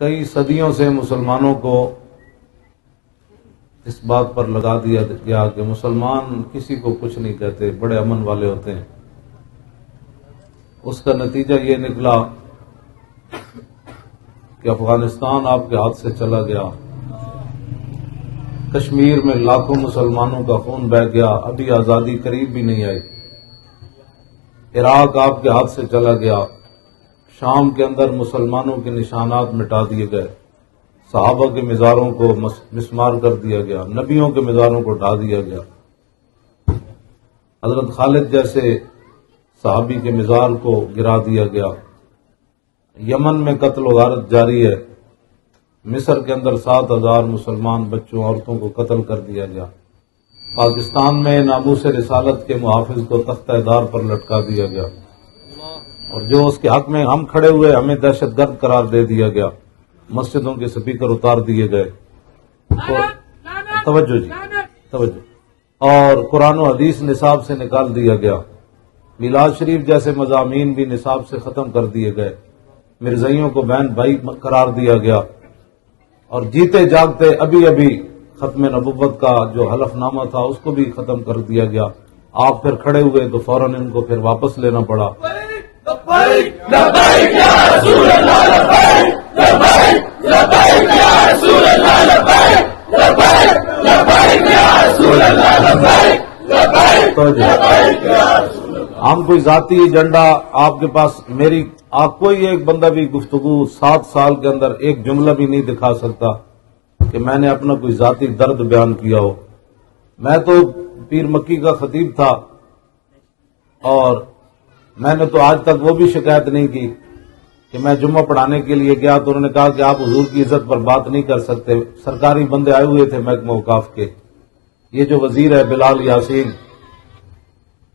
کئی صدیوں سے مسلمانوں کو اس بات پر لگا دیا گیا کہ مسلمان کسی کو کچھ نہیں کہتے، بڑے امن والے ہوتے ہیں۔ اس کا نتیجہ یہ نکلا کہ افغانستان آپ کے ہاتھ سے چلا گیا، کشمیر میں لاکھوں مسلمانوں کا خون بہہ گیا، ابھی آزادی قریب بھی نہیں آئی۔ عراق آپ کے ہاتھ سے چلا گیا، شام کے اندر مسلمانوں کے نشانات مٹا دیے گئے، صحابہ کے مزاروں کو مسمار کر دیا گیا، نبیوں کے مزاروں کو ڈھا دیا گیا، حضرت خالد جیسے صحابی کے مزار کو گرا دیا گیا۔ یمن میں قتل و غارت جاری ہے، مصر کے اندر 7,000 مسلمان بچوں عورتوں کو قتل کر دیا گیا، پاکستان میں ناموس رسالت کے محافظ کو تختہ دار پر لٹکا دیا گیا، اور جو اس کے حق میں ہم کھڑے ہوئے ہمیں دہشت گرد قرار دے دیا گیا، مسجدوں کے سپیکر اتار دیے گئے۔ توجہ اور قرآن و حدیث نصاب سے نکال دیا گیا، میلاد شریف جیسے مضامین بھی نصاب سے ختم کر دیے گئے، مرزائیوں کو بہن بھائی قرار دیا گیا، اور جیتے جاگتے ابھی ابھی ختم نبوت کا جو حلف نامہ تھا اس کو بھی ختم کر دیا گیا۔ آپ پھر کھڑے ہوئے تو فوراً ان کو پھر واپس لینا پڑا۔ ہم کوئی ذاتی ایجنڈا آپ کے پاس کوئی ایک بندہ بھی گفتگو 7 سال کے اندر ایک جملہ بھی نہیں دکھا سکتا کہ میں نے اپنا کوئی ذاتی درد بیان کیا ہو۔ میں تو پیر مکی کا خطیب تھا، اور میں نے تو آج تک وہ بھی شکایت نہیں کی کہ میں جمعہ پڑھانے کے لیے گیا تو انہوں نے کہا کہ آپ حضور کی عزت پر بات نہیں کر سکتے۔ سرکاری بندے آئے ہوئے تھے محکمہ اوقاف کے، یہ جو وزیر ہے بلال یاسین،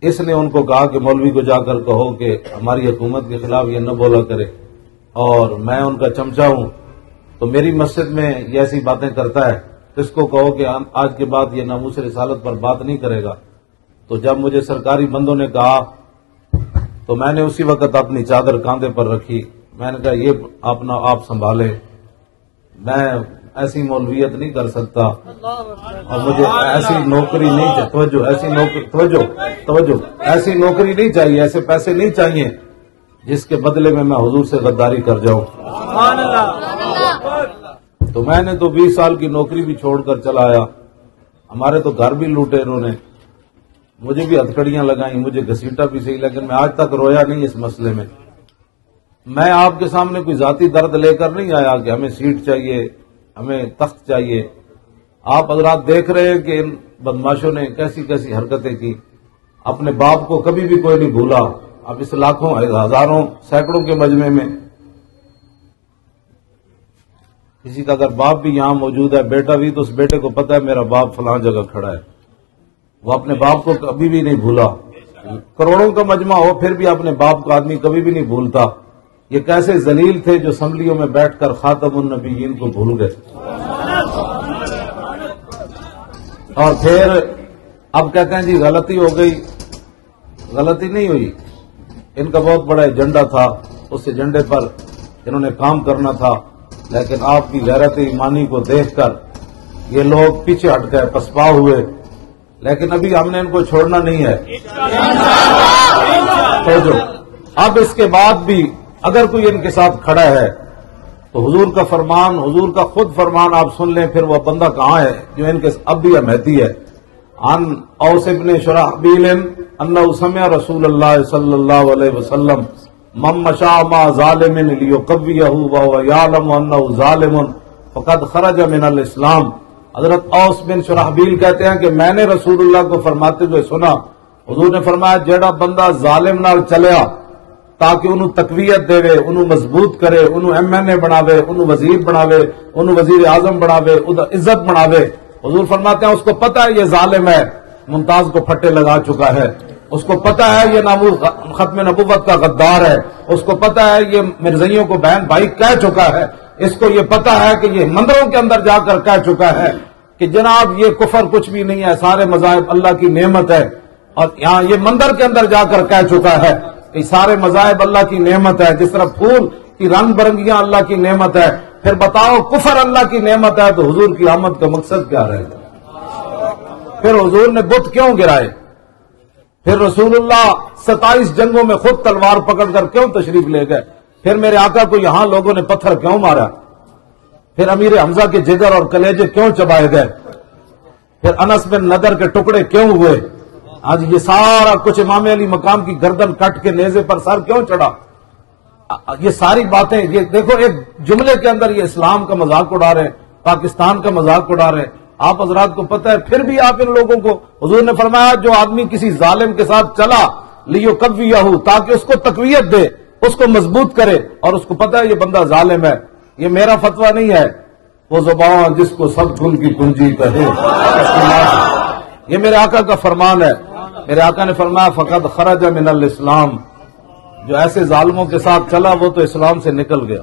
اس نے ان کو کہا کہ مولوی کو جا کر کہو کہ ہماری حکومت کے خلاف یہ نہ بولا کرے، اور میں ان کا چمچہ ہوں تو میری مسجد میں یہ ایسی باتیں کرتا ہے، اس کو کہو کہ آج کے بعد یہ ناموس رسالت پر بات نہیں کرے گا۔ تو جب مجھے سرکاری بندوں نے کہا تو میں نے اسی وقت اپنی چادر کاندھے پر رکھی، میں نے کہا یہ اپنا آپ سنبھالے، میں ایسی مولویت نہیں کر سکتا، اور مجھے ایسی نوکری نہیں توجہ ایسی نوکری نہیں چاہیے، ایسے پیسے نہیں چاہیے جس کے بدلے میں حضور سے غداری کر جاؤں۔ تو میں نے تو 20 سال کی نوکری بھی چھوڑ کر چلا آیا، ہمارے تو گھر بھی لوٹے انہوں نے، مجھے بھی ہتھکڑیاں لگائیں، مجھے گھسیٹا بھی صحیح، لیکن میں آج تک رویا نہیں اس مسئلے میں۔ میں آپ کے سامنے کوئی ذاتی درد لے کر نہیں آیا کہ ہمیں سیٹ چاہیے، ہمیں تخت چاہیے۔ آپ حضرات دیکھ رہے ہیں کہ ان بدماشوں نے کیسی کیسی حرکتیں کی، اپنے باپ کو کبھی بھی کوئی نہیں بھولا۔ اب اس لاکھوں ہزاروں سینکڑوں کے مجمع میں کسی کا اگر باپ بھی یہاں موجود ہے، بیٹا بھی، تو اس بیٹے کو پتا ہے میرا باپ فلاں جگہ کھڑا ہے، وہ اپنے باپ کو کبھی بھی نہیں بھولا۔ کروڑوں کا مجمع ہو پھر بھی اپنے باپ کو آدمی کبھی بھی نہیں بھولتا۔ یہ کیسے ذلیل تھے جو اسمبلیوں میں بیٹھ کر خاتم النبیین کو بھول گئے، اور پھر اب کہتے ہیں جی غلطی ہو گئی۔ غلطی نہیں ہوئی، ان کا بہت بڑا ایجنڈا تھا، اس ایجنڈے پر انہوں نے کام کرنا تھا، لیکن آپ کی غیرت ایمانی کو دیکھ کر یہ لوگ پیچھے ہٹ گئے، پسپا ہوئے، لیکن ابھی ہم نے ان کو چھوڑنا نہیں ہے۔ تو جو اب اس کے بعد بھی اگر کوئی ان کے ساتھ کھڑا ہے تو حضور کا فرمان، حضور کا خود فرمان آپ سن لیں، پھر وہ بندہ کہاں ہے جو ان کے اب بھی احمدی ہے۔ عن اوس بن شرحبیل انہ سمع رسول اللہ صلی اللہ علیہ وسلم من مشى مع ظالم لیقویہ وهو یعلم انہ ظالم فقد خرج من الاسلام۔ حضرت اوس بن شرحبیل کہتے ہیں کہ میں نے رسول اللہ کو فرماتے ہوئے سنا، حضور نے فرمایا جیڑا بندہ ظالم نال چلیا تاکہ انہوں تقویت دے، انہوں مضبوط کرے، انہوں ایم این اے بناوے، انہوں وزیر بناوے، انہوں وزیر اعظم بناوے، عزت بناوے، حضور فرماتے ہیں اس کو پتہ ہے یہ ظالم ہے، ممتاز کو پھٹے لگا چکا ہے، اس کو پتہ ہے یہ ختم نبوت کا غدار ہے، اس کو پتہ ہے یہ مرزائیوں کو بہن بھائی کہہ چکا ہے، اس کو یہ پتہ ہے کہ یہ مندروں کے اندر جا کر کہہ چکا ہے کہ جناب یہ کفر کچھ بھی نہیں ہے، سارے مذاہب اللہ کی نعمت ہے، اور یہاں یہ مندر کے اندر جا کر کہہ چکا ہے کہ سارے مذاہب اللہ کی نعمت ہے، جس طرح پھول کی رنگ برنگیاں اللہ کی نعمت ہے، پھر بتاؤ کفر اللہ کی نعمت ہے تو حضور کی آمد کا مقصد کیا رہے گا؟ پھر حضور نے بت کیوں گرائے؟ پھر رسول اللہ 27 جنگوں میں خود تلوار پکڑ کر کیوں تشریف لے گئے؟ پھر میرے آقا کو یہاں لوگوں نے پتھر کیوں مارا؟ پھر امیر حمزہ کے جگر اور کلیجے کیوں چبائے گئے؟ پھر انس بن نضر کے ٹکڑے کیوں ہوئے؟ آج یہ سارا کچھ امام علی مقام کی گردن کٹ کے نیزے پر سر کیوں چڑھا؟ یہ ساری باتیں، یہ دیکھو ایک جملے کے اندر یہ اسلام کا مذاق اڑا رہے ہیں، پاکستان کا مذاق اڑا رہے ہیں۔ آپ حضرات کو پتہ ہے، پھر بھی آپ ان لوگوں کو، حضور نے فرمایا جو آدمی کسی ظالم کے ساتھ چلا لیقویہ، تاکہ اس کو تقویت دے، اس کو مضبوط کرے، اور اس کو پتہ ہے یہ بندہ ظالم ہے، یہ میرا فتویٰ نہیں ہے، وہ زبان جس کو سب گن کی کنجی کہے، یہ میرے آقا کا فرمان ہے۔ میرے آقا نے فرمایا فقد خرج من الاسلام، جو ایسے ظالموں کے ساتھ چلا وہ تو اسلام سے نکل گیا۔